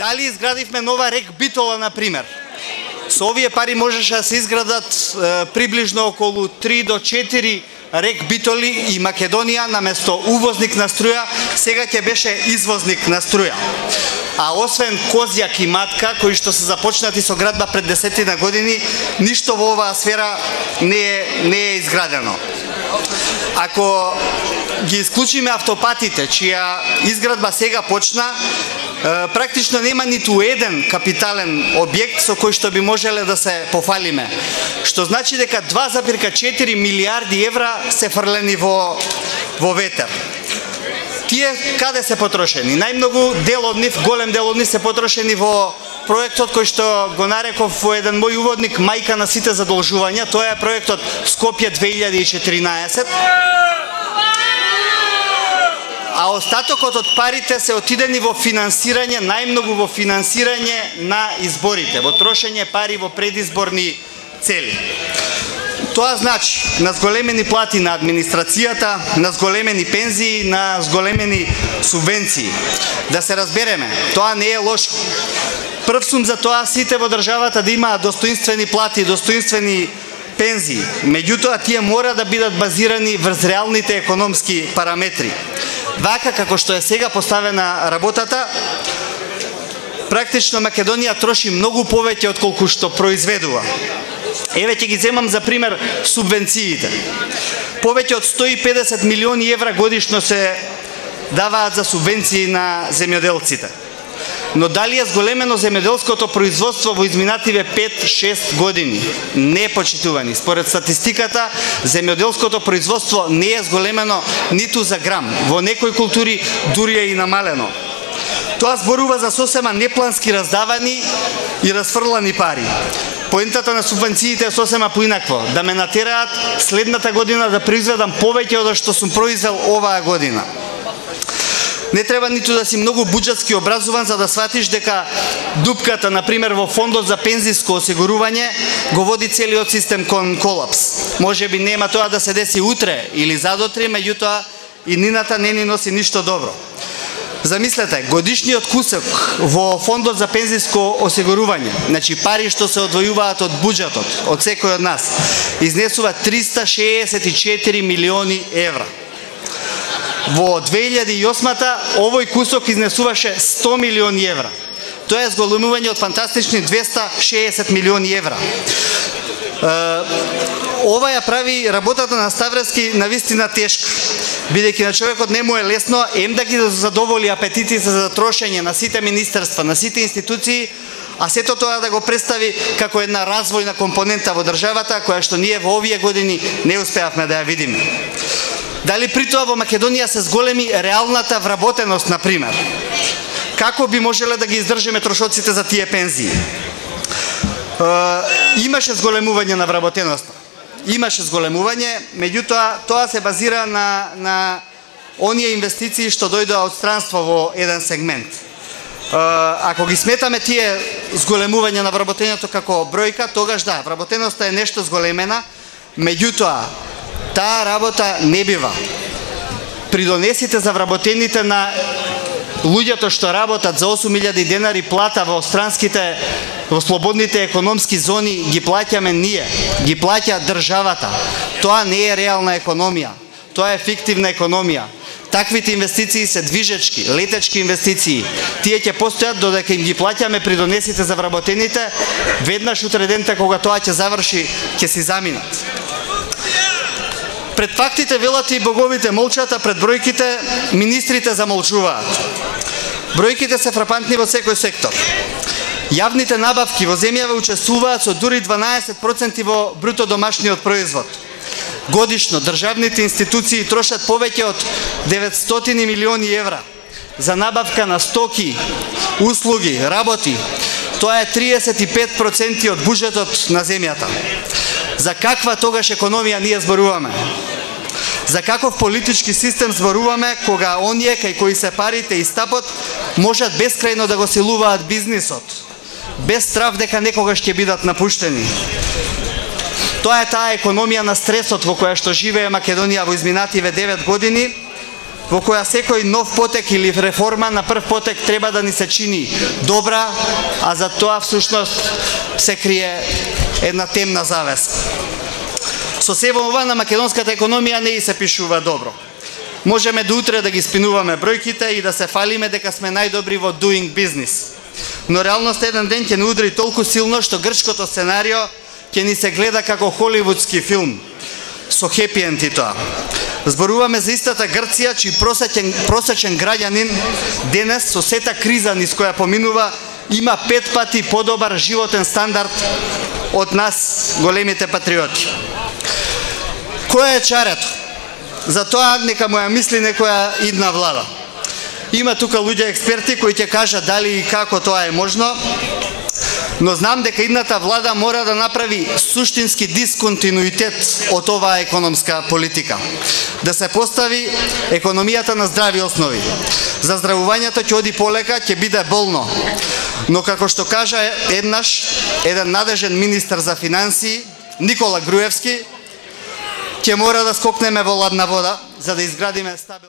Дали изградивме нова рек Битола, например? Со овие пари можеше да се изградат приближно околу 3 до 4 рек Битоли и Македонија наместо увозник на струја, сега ќе беше извозник на струја. А освен Козјак и Матка, кои што се започнати со градба пред 10 години, ништо во оваа сфера не е изградено. Ако ги исклучиме автопатите, чија изградба сега почна, практично нема ниту еден капитален објект со кој што би можеле да се пофалиме. Што значи дека 2,4 милиарди евра се фрлени во ветер. Тие каде се потрошени? Најмногу дел од нив, голем дел од нив се потрошени во проектот кој што го нареков во еден мој уводник мајка на сите задолжувања. Тоа е проектот Скопје 2014. А остатокот од парите се отидени во финансирање, најмногу во финансирање на изборите, во трошење пари во предизборни цели. Тоа значи на зголемени плати на администрацијата, на зголемени пензии, на зголемени субвенции. Да се разбереме, тоа не е лошо. Прв сум за тоа сите во државата да имаат достоинствени плати, достоинствени пензии. Меѓутоа, тие мора да бидат базирани врз реалните економски параметри. Вака како што е сега поставена работата, практично Македонија троши многу повеќе од колку што произведува. Еве ќе ги земам за пример субвенциите. Повеќе од 150 милиони евра годишно се даваат за субвенции на земјоделците. Но дали е зголемено земјоделското производство во изминативе 5-6 години? Не, почитувани. Според статистиката, земјоделското производство не е зголемено ниту за грам. Во некои култури дури е и намалено. Тоа зборува за сосема неплански раздавани и расфрлани пари. Поентата на субвенциите е сосема поинакво. Да ме натераат следната година да произведам повеќе од што сум произвел оваа година. Не треба ниту да си многу буџетски образуван за да сватиш дека дупката, например, во фондот за пензиско осигурување го води целиот систем кон колапс. Може би нема тоа да се деси утре или задотре, меѓутоа и нината не ни носи ништо добро. Замислете, годишниот кусок во фондот за пензиско осигурување, значи пари што се одвојуваат од буџетот, од секој од нас, изнесува 364 милиони евра. Во 2008-та овој кусок изнесуваше 100 милиони евра. Тоа е зголемување од фантастични 260 милиони евра. Ова ја прави работата на Ставровски навистина тешка, бидејќи на човекот не му е лесно да ги задоволи апетитите за трошење на сите министерства, на сите институции, а сето тоа да го представи како една развојна компонента во државата, која што ние во овие години не успеавме да ја видиме. Дали при тоа во Македонија се зголеми реалната вработеност, например? Како би можеле да ги издржиме трошоците за тие пензии? Имаше зголемување на вработеноста. Имаше зголемување, меѓутоа тоа се базира на оние инвестиции што дојдоа од странство во еден сегмент. Ако ги сметаме тие зголемување на вработењето како бројка, тогаш да, вработеноста е нешто зголемена, меѓутоа таа работа не бива. Придонесите за вработените на луѓето што работат за 8.000 денари плата во странските, во слободните економски зони, ги плаќаме ние, ги плаќа државата. Тоа не е реална економија, тоа е фиктивна економија. Таквите инвестиции се движечки, летечки инвестиции. Тие ќе постојат додека им ги плаќаме придонесите за вработените, веднаш утре дента кога тоа ќе заврши, ќе си заминат. Пред фактите велат и боговите молчат, а пред бројките министрите замолчуваат. Бројките се фрапантни во секој сектор. Јавните набавки во земјава учествуваат со дури 12% во бруто домашниот производ. Годишно државните институции трошат повеќе од 900 милиони евра за набавка на стоки, услуги, работи. Тоа е 35% од буџетот на земјата. За каква тогаш економија ние зборуваме? За каков политички систем зборуваме кога оние кај кои се парите и стапот можат бескрајно да го силуваат бизнисот, без страв дека некогаш ќе бидат напуштени? Тоа е таа економија на стресот во која што живее Македонија во изминативе 9 години, во која секој нов потек или реформа на прв потек треба да ни се чини добра, а за тоа всушност се крие една темна завеса. Со сево ова на македонската економија не и се пишува добро. Можеме до утре да ги спинуваме бројките и да се фалиме дека сме најдобри во doing business. Но реалноста еден ден ќе ни удри толку силно што грчкото сценарио ќе ни се гледа како холивудски филм, со хепи енд и тоа. Зборуваме за истата Грција, чиј просечен граѓанин денес со сета криза низ која поминува има 5 пати подобар животен стандард од нас, големите патриоти. Кој е чарето? За тоа нека му ја мисли некоја идна влада. Има тука луѓе експерти кои ќе кажат дали и како тоа е можно, но знам дека идната влада мора да направи суштински дисконтинуитет од оваа економска политика. Да се постави економијата на здрави основи. Заздравувањето ќе оди полека, ќе биде болно. Но како што кажа еднаш еден надежен министар за финансии, Никола Груевски, ќе мора да скокнеме во ладна вода за да изградиме стабилно